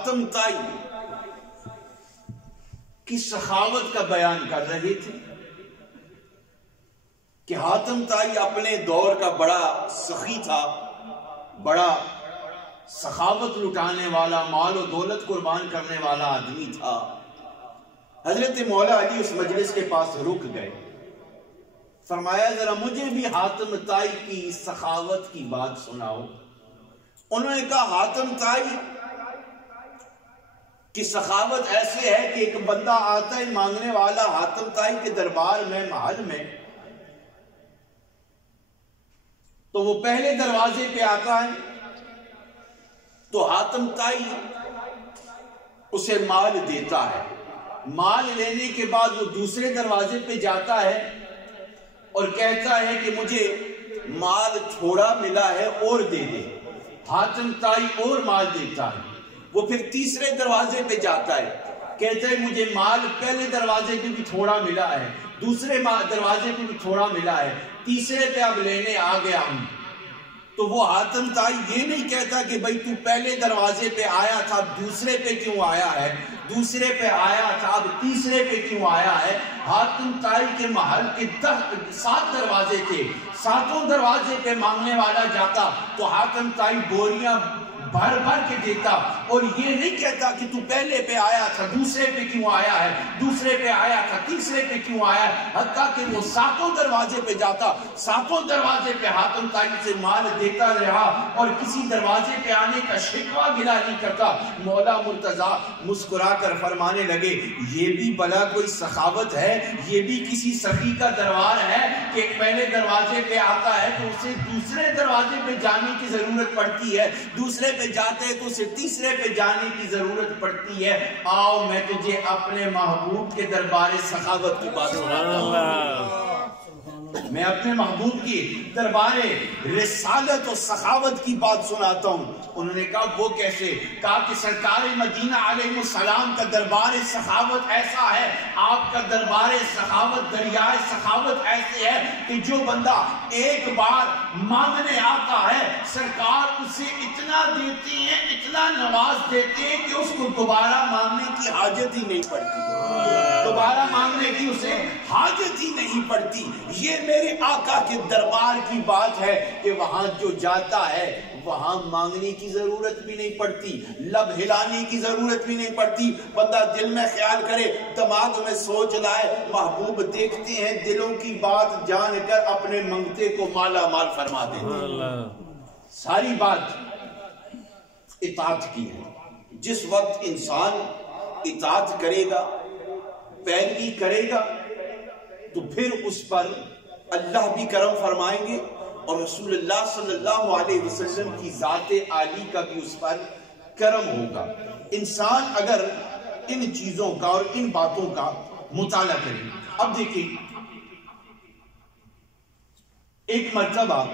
حاتم طائی کی سخاوت کا بیان کر رہے تھے کہ حاتم طائی اپنے دور کا بڑا سخی تھا، بڑا سخاوت لٹانے والا، مال و دولت قربان کرنے والا آدمی تھا۔ حضرت مولا علی اس مجلس کے پاس رک گئے، فرمایا ذرا مجھے بھی حاتم طائی کی سخاوت کی بات سناؤ۔ انہوں نے کہا حاتم طائی کی سخاوت ایسے ہے کہ ایک بندہ آتا ہے مانگنے والا حاتم طائی کے دربار میں، محل میں، تو وہ پہلے دروازے پہ آتا ہے تو حاتم طائی اسے مال دیتا ہے، مال لینے کے بعد وہ دوسرے دروازے پہ جاتا ہے اور کہتا ہے کہ مجھے مال تھوڑا ملا ہے اور دے دے۔ حاتم طائی اور مال دیتا ہے۔ وہ پھر تیسرے دروازے پہ جاتا ہے، کہتا ہے مجھے مال پہلے دروازے پہ بھی تھوڑا ملا ہے، دوسرے دروازے پہ بھی تھوڑا ملا ہے، تیسرے پہ اب لینے آ گیا ہوں۔ تو وہ حاتم طائی یہ نہیں کہتا کہ بھئی تو پہلے دروازے پہ آیا تھا اب دوسرے پہ کیوں آیا ہے، دوسرے پہ آیا تھا اب تیسرے پہ کیوں آیا ہے۔ حاتم طائی کے محل کے 7 دروازے تھے، 7 دروازے پہ مانگنے والا جاتا تو حاتم طائی بوریاں بھر بھر کے دیتا، اور یہ نہیں کہتا کہ تو پہلے پہ آیا تھا دوسرے پہ کیوں آیا ہے، دوسرے پہ آیا تھا تیسرے پہ کیوں آیا ہے، حتیٰ کہ وہ 7 دروازے پہ جاتا، 7 دروازے پہ حاتم طائی سے مال دیتا رہا اور کسی دروازے پہ آنے کا شکوہ گلہ نہیں کرتا۔ مولا مرتضیٰ مسکرا کر فرمانے لگے یہ بھی بلا کوئی سخاوت ہے، یہ بھی کسی سخی کا دربار ہے کہ پہلے دروازے پہ آتا ہے تو اسے دوسرے دروازے پہ جانے کی ضرورت پڑتی ہے، دوسرے پہ جاتے ہیں تو اسے تیسرے پہ جانے کی ضرورت پڑتی ہے۔ آؤ میں تجھے اپنے محبوب کے دربار سخاوت کی بات سناتا ہوں، میں اپنے محبوب کی دربار رسالت و سخاوت کی بات سناتا ہوں۔ انہوں نے کہا وہ کیسے؟ کہا کہ سرکار مدینہ علیہ السلام کا دربار سخاوت ایسا ہے، آپ کا دربار سخاوت، دریائے سخاوت ایسے ہے کہ جو بندہ ایک بار مانگنے آتا ہے سرکار اسے اتنا دیتے ہیں، اتنا نواز دیتے ہیں کہ اس کو دوبارہ مانگنے کی حاجت ہی نہیں پڑتی، دوبارہ مانگنے کی اسے حاجت ہی نہیں پڑتی۔ یہ میرے آقا کے دربار کی بات ہے کہ وہاں جو جاتا ہے وہاں مانگنے کی ضرورت بھی نہیں پڑتی، لب ہلانے کی ضرورت بھی نہیں پڑتی۔ بندہ دل میں خیال کرے، دماغ میں سوچ لائے، محبوب دیکھتے ہیں دلوں کی بات جان کر اپنے منگتے کو مالا مال فرما دیتے ہیں۔ ساری بات اطاعت کی ہے۔ جس وقت انسان اطاعت کرے گا، پیروی کرے گا، تو پھر اس پر اللہ بھی کرم فرمائیں گے اور رسول اللہ صلی اللہ علیہ وسلم کی ذات عالی کا بھی اس پر کرم ہوگا۔ انسان اگر ان چیزوں کا اور ان باتوں کا مطالعہ کرے۔ اب دیکھیں، ایک مرتبہ